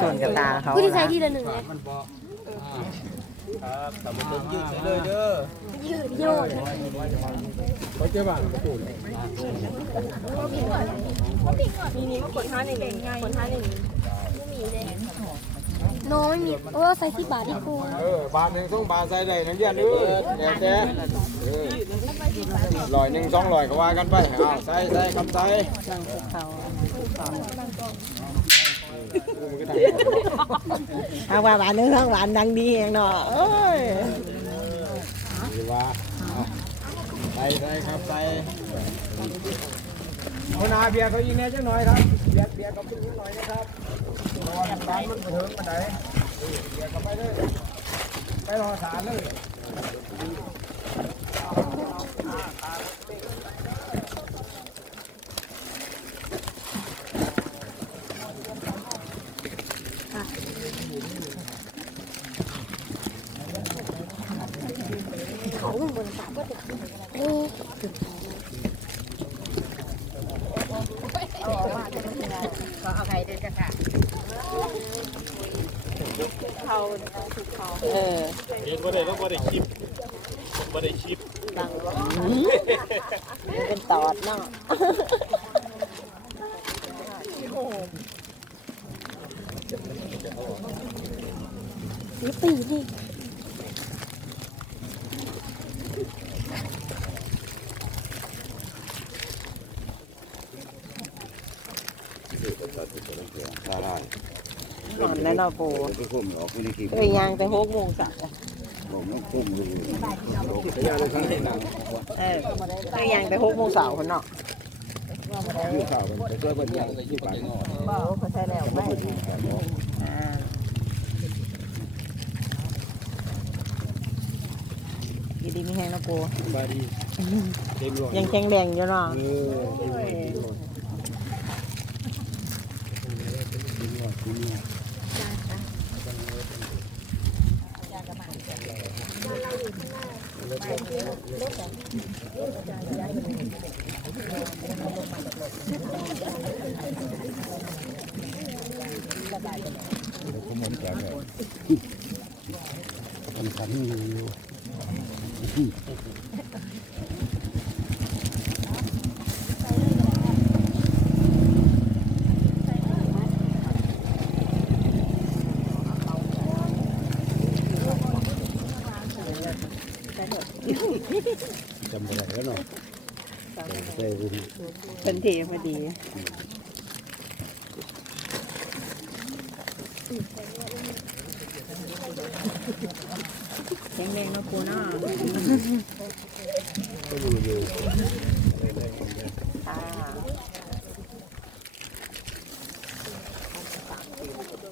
ส่วนกระตาเขาผู้ที่ใช้นะทีละหนึ่งเลยมันบอกครับแต่มันต้องยืดไปเลยเด้อยืดโยนเขาจะบ้านกระปุกนี่นี่คนท่าหนึ่งคนท่าหนึ่งน้อยมีโอ้ใส่ที่บาทที่ครูเออบาทหนึ่งสองบาทใส่ได้นักเรียนเด้อแก่แก่เออร้อยหนึ่งสองร้อยก็ว่ากันไปอ้าวใส่ใส่คำใส่นั่งคุกเขา เอาว่าหวานนึงทั้งหวานดังดีเองเนาะเอ้ยดีว่าเอาใส่ใส่ครับใส่เอานาเบียร์เขายิงแน่จังหน่อยครับเบียร์เบียร์เขาขึ้นนิดหน่อยนะครับเพราะว่าร้านมันกระเทิงมาไหนเบียร์เขาไปเลยไปรอสารเลย บนสามก็จะโอ้เออเห็นบ่ได้วบ่ได้คลิปบ่ได้คลิปดังเป็นตอดเนาะยปีนี่ ได้นอนแล้วเนาะปูที่คุ้มออกไม่ได้กี่เอ้ยยางแต่หกโมงสักผมต้องคุ้มอยู่พยานเลยข้างในหนังเออเอ้ยยางแต่หกโมงเสาร์คนเนาะยืดข่าวมันไปช่วยคนยังยืดไปบ่เขาใช้แล้วไม่อ่าดีดีมีแห้งนาะปูยังแข็งแรงอยู่เนาะ เออ ผมมอง จำอยู่จำได้แล้วเนาะใส่บุญเป็นทีพอดีแข็งแรงเนาะปูเนาะก็ดูอยู่